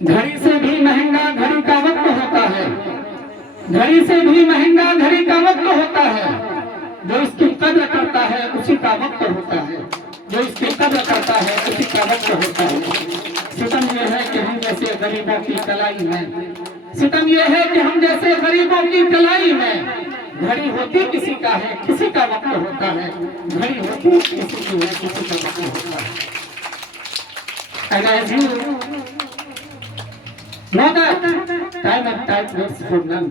घड़ी से भी महंगा घड़ी का वक्त होता है, घड़ी से भी महंगा घड़ी का वक्त होता है। जो इसकी कद्र करता है उसी का वक्त होता है, जो इसकी कद्र करता है उसी का वक्त होता है। सितम यह है कि हम जैसे गरीबों की कलाई में, सितम यह है कि हम जैसे गरीबों की कलाई में, घड़ी होती किसी का है किसी का वक्त होता है, घड़ी होती किसी की है किसी का वक्त होता है। And as you know that time and tide waits for none,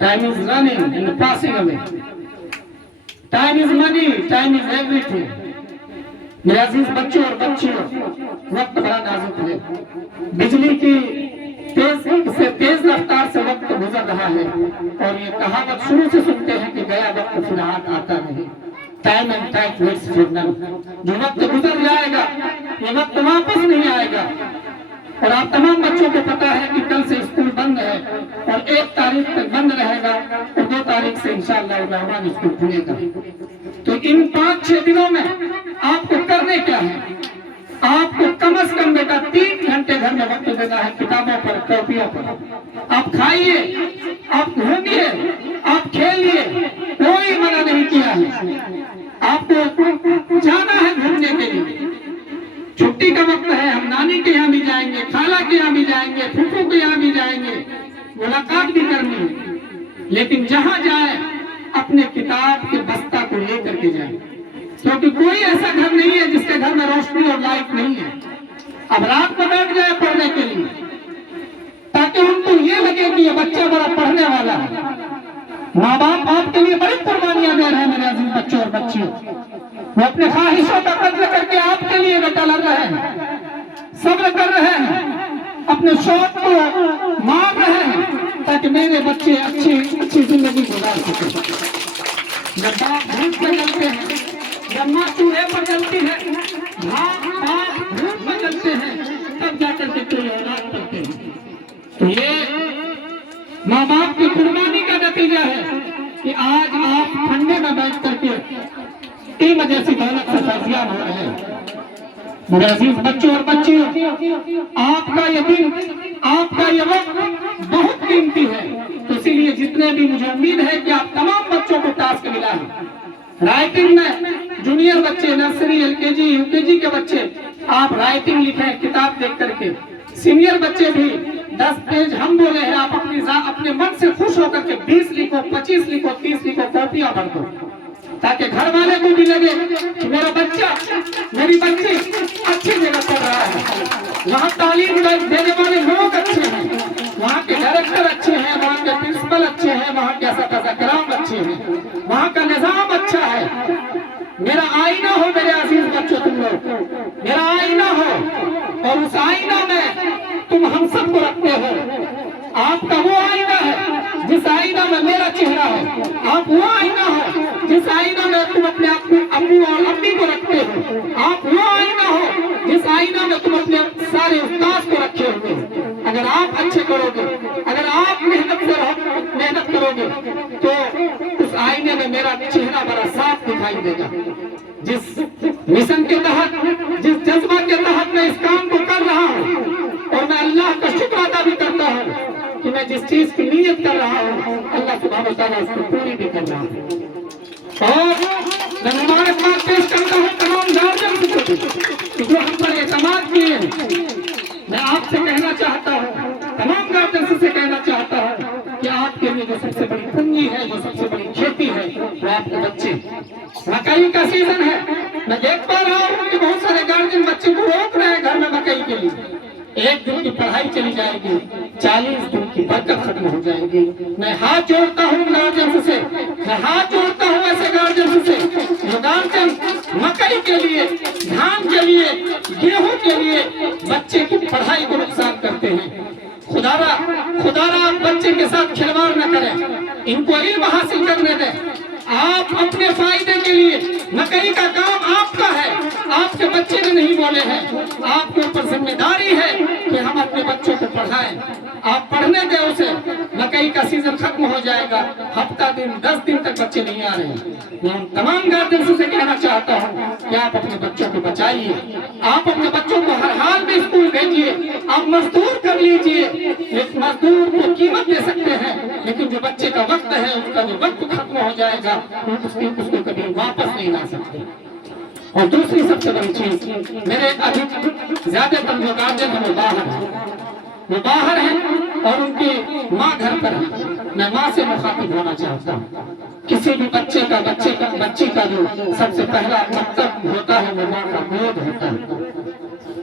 time is running and passing away, time is money, time is everything। मेरे अजीज बच्चों और बच्चियों, वक्त बड़ा नाजुक है, बिजली की तेज रफ्तार से वक्त गुजर रहा है और ये कहावत शुरू से सुनते हैं कि गया वक्त फिलहाल आता नहीं। Time and time waits for none, जो वक्त गुजर जाएगा ये वक्त वापस नहीं आएगा। और आप तमाम बच्चों को पता है कि कल से स्कूल बंद है और 1 तारीख तक बंद रहेगा और 2 तारीख से इंशाअल्लाह रहमान स्कूल खुलेगा। तो इन 5-6 दिनों में आपको करने क्या है? आपको कम से कम बेटा 3 घंटे घर में वक्त देना है, किताबों पर, कॉपियों पर। आप खाइए, आप घूमिए, आप खेलिए, कोई मना नहीं किया है। आपको जाना है घूमने के लिए, छुट्टी का वक्त है, हम नानी के यहाँ भी जाएंगे, खाला के यहाँ भी जाएंगे, फूफू के यहाँ भी जाएंगे, मुलाकात भी करनी है। लेकिन जहाँ जाए अपने किताब के बस्ता को लेकर के जाए, क्योंकि कोई ऐसा घर नहीं है जिसके घर में रोशनी और लाइट नहीं है। अब रात में बैठ जाए पढ़ने के लिए ताकि उनको ये लगे कि ये बच्चा बड़ा पढ़ने वाला है। माँ बाप आपके लिए बड़ी कुर्बानियां दे रहे हैं मेरे अजीज बच्चों और बच्चियों। वो अपने ख्वाहिशों का कत्ल करके आपके लिए बेटा लड़ रहे हैं, सब्र कर रहे हैं, अपने शौक को मार रहे हैं ताकि मेरे बच्चे अच्छी जिंदगी गुजार सके। जब बाप धूप में जलते हैं, जब माँ चूल्हे पर जलती है, धूप में जलते हैं, तब जाकर के कोई औलाद करते हैं। तो ये माँ बाप की कुर्बानी का नतीजा है कि आज आप ठंडे में बैठ करके इन जैसी दौलत से फैजियाब हो रहे हैं। मेरे अजीज बच्चों और बच्चियों, आपका ये दिन, आपका ये वक्त बहुत कीमती है। तो इसीलिए जितने भी, मुझे उम्मीद है कि आप तमाम बच्चों को टास्क मिला है राइटिंग में। जूनियर बच्चे, नर्सरी, LKG, UKG के बच्चे, आप राइटिंग लिखें किताब देख करके। सीनियर बच्चे भी 10 पेज हम बोले हैं, आप अपने मन से खुश होकर के 20 लिखो, 25 लिखो, 30 लिखो, कॉपियां भर दो, ताकि घर वाले को भी लगे कि मेरा बच्चा, मेरी बच्ची अच्छी जगह पढ़ रहा है। वहाँ तालीम देने वाले लोग अच्छे हैं, वहाँ के डायरेक्टर अच्छे हैं, वहाँ के प्रिंसिपल अच्छे हैं, वहाँ के असतज़ाकराम अच्छे हैं, वहाँ का निजाम अच्छा है। मेरा आईना हो मेरे अजीज बच्चों, तुम लोग मेरा आईना हो और उस आईना में तुम हम सबको रखते हो। आपका वो आईना है जिस आईना में मेरा चेहरा है, आप वो आईना हो जिस आईना में तुम अपने अम्मू और अम्मी को रखते हो, आप वो आईना हो जिस आईना में तुम अपने सारे उस्ताद को रखे हुए। अगर आप अच्छे करोगे, अगर आप मेहनत करोगे तो उस आईने में मेरा चेहरा बड़ा साफ दिखाई देगा। जिस मिशन के तहत, जिस जज्बा के तहत मैं इस काम को कर रहा हूँ, और मैं अल्लाह का शुक्र अदा भी करता हूँ कि मैं जिस चीज की नीयत कर रहा हूँ अल्लाह सुब्हानहू व तआला उसको पूरी भी कर रहा हूँ। और मैं मुबारकबाद पेश करता हूँ तमाम गार्जियन को जो हम पर एतमाद किए हैं। मैं आपसे कहना चाहता हूँ, तमाम गार्जियन से कहना चाहता हूँ कि आपके लिए जो सबसे बड़ी पूंजी है, जो सबसे बड़ी खेती है, वो आपके बच्चे। मकई का सीजन है, मैं देख पा रहा हूँ कि बहुत सारे गार्जियन बच्चे को रोक रहे हैं घर में मकई के लिए। 1 दिन की पढ़ाई चली जाएगी, 40 दिन की बरकत खत्म हो जाएगी। मैं हाथ जोड़ता हूँ गार्जियन से, मैं हाथ जोड़ता हूँ ऐसे गार्जियन से जो गार्जियन मकई के लिए, धान के लिए, गेहूं के लिए बच्चे की पढ़ाई को नुकसान करते हैं। खुदारा आप बच्चे के साथ खिलवाड़ न करें, इनको इल्म हासिल करने दें। आप अपने फायदे के लिए, मकई का काम आपका है, आपके बच्चे ने नहीं बोले हैं, आपके ऊपर जिम्मेदारी है कि हम अपने बच्चों को पढ़ाएं। आप पढ़ने दें उसे, मकई का सीजन खत्म हो जाएगा, हफ्ता दिन 10 दिन तक बच्चे नहीं आ रहे हैं। मैं तमाम गार्जियन से कहना चाहता हूँ कि आप अपने बच्चों को बचाइए, आप अपने बच्चों को हर हाल में स्कूल भेजिए। लीजिए, आप मजदूर कर लीजिए, एक मजदूर को कीमत दे सकते हैं, लेकिन जो बच्चे का वक्त है, उसका जो वक्त खत्म हो जाएगा, उसको कभी वापस नहीं ला सकते। और दूसरी सबसे बड़ी चीज, मेरे अभी ज्यादातर जो गार्जियन है वो बाहर हैं और उनकी माँ घर पर है। मैं माँ से मुखातिब होना चाहता हूँ। किसी भी बच्ची का जो सबसे पहला मकसद होता है वो माँ का गोद होता है।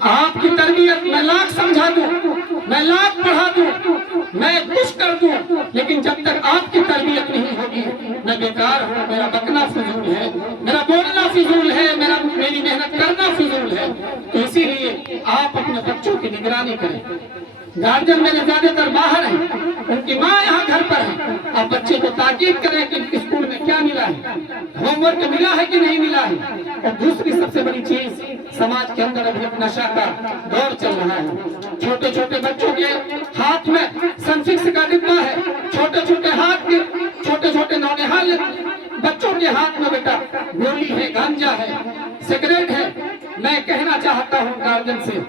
आपकी तरबियत मैं लाख समझा दूं, मैं लाख पढ़ा दूं, मैं कुछ कर दूं, लेकिन जब तक आपकी तरबियत नहीं होगी मैं बेकार हूँ, मेरा बकना फिजूल है, मेरा बोलना फिजूल है, मेरी मेहनत करना फिजूल है। तो इसीलिए आप अपने बच्चों की निगरानी करें। गार्जियन मेरे ज्यादातर बाहर हैं, उनकी माँ यहाँ घर पर है। आप बच्चे को ताकीद करें कि स्कूल में क्या मिला है, होमवर्क मिला है कि नहीं मिला है। और दूसरी सबसे बड़ी चीज, समाज के अंदर अभी नशा का दौर चल रहा है। छोटे छोटे बच्चों के हाथ में सनफिक्स का डिब्बा है, छोटे छोटे हाथ के छोटे छोटे नौनिहाल बच्चों के हाथ में बेटा गोली है, गांजा है, सिगरेट है। मैं कहना चाहता हूँ गार्जियन से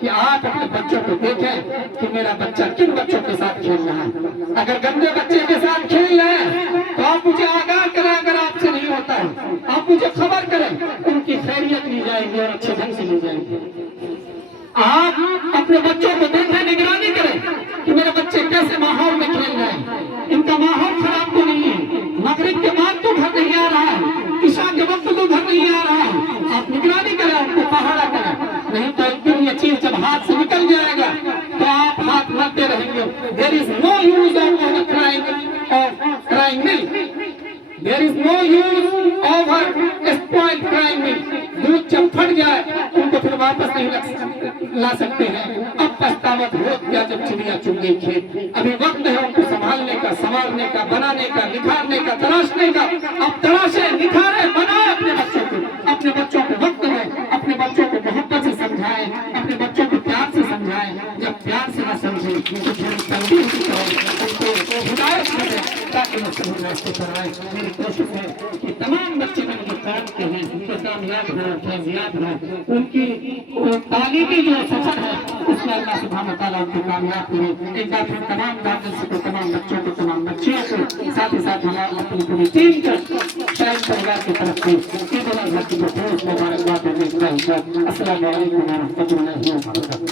कि आप अपने बच्चों को देखें कि मेरा बच्चा किन बच्चों के साथ खेल रहा है। अगर गंदे बच्चे के साथ खेल रहे हैं तो आप मुझे आगाह करें। अगर आपसे नहीं होता है आप मुझे खबर करें, उनकी खैरियत ली जाएगी और अच्छे ढंग से ली जाएगी। आप अपने बच्चों को देखें, निगरानी करें कि मेरे बच्चे कैसे माहौल में खेल रहे हैं, इनका माहौल खराब तो नहीं है, मगरिब के बाद तो घर नहीं आ रहा है, ईशा के वक्त तो घर नहीं आ रहा है। आप निगरानी करें, उनको पहाड़ा करें, नहीं तो एक दिन ये चीज जब हाथ से निकल जाएगा तो आप हाथ मरते रहेंगे। There is no use of crying milk, there is no use over spoiled crying milk. दूध जब फट जाए उनको फिर वापस नहीं ला सकते हैं। अब पछतावत हो गया जब चिड़िया चुग गई खेत। अभी वक्त है उनको संभालने का, संवारने का, बनाने का, निखारने का, तराशने का। अब तराशे, निखारे, बनाए अपने बच्चों को, अपने बच्चों को वक्त में, अपने बच्चों को मोहब्बत से समझाएं, अपने बच्चों को प्यार से समझाएं। जब प्यार से न समझे तो थोड़ी तंबीह की तरह उनको हिदायत करें ताकि वो सही रास्ते पर आए। मेरी कोशिश है कि तमाम बच्चे मेरे काम के हैं उनको कामयाब हो, फैजियाब हो, उनकी तालीमी जो सफर है उसमें अल्लाह सुब्हानहू व तआला उनको कामयाब करे। एक बार फिर तमाम गार्जियंस को, तमाम बच्चों को, तमाम बच्चियों को, साथ ही साथ हमारी अपनी पूरी टीम को शायद परिवार की तरफ से ईद उल अज़हा की बहुत मुबारकबाद देते हैं। अस्सलामु अलैकुम व रहमतुल्लाहि व बरकातहू।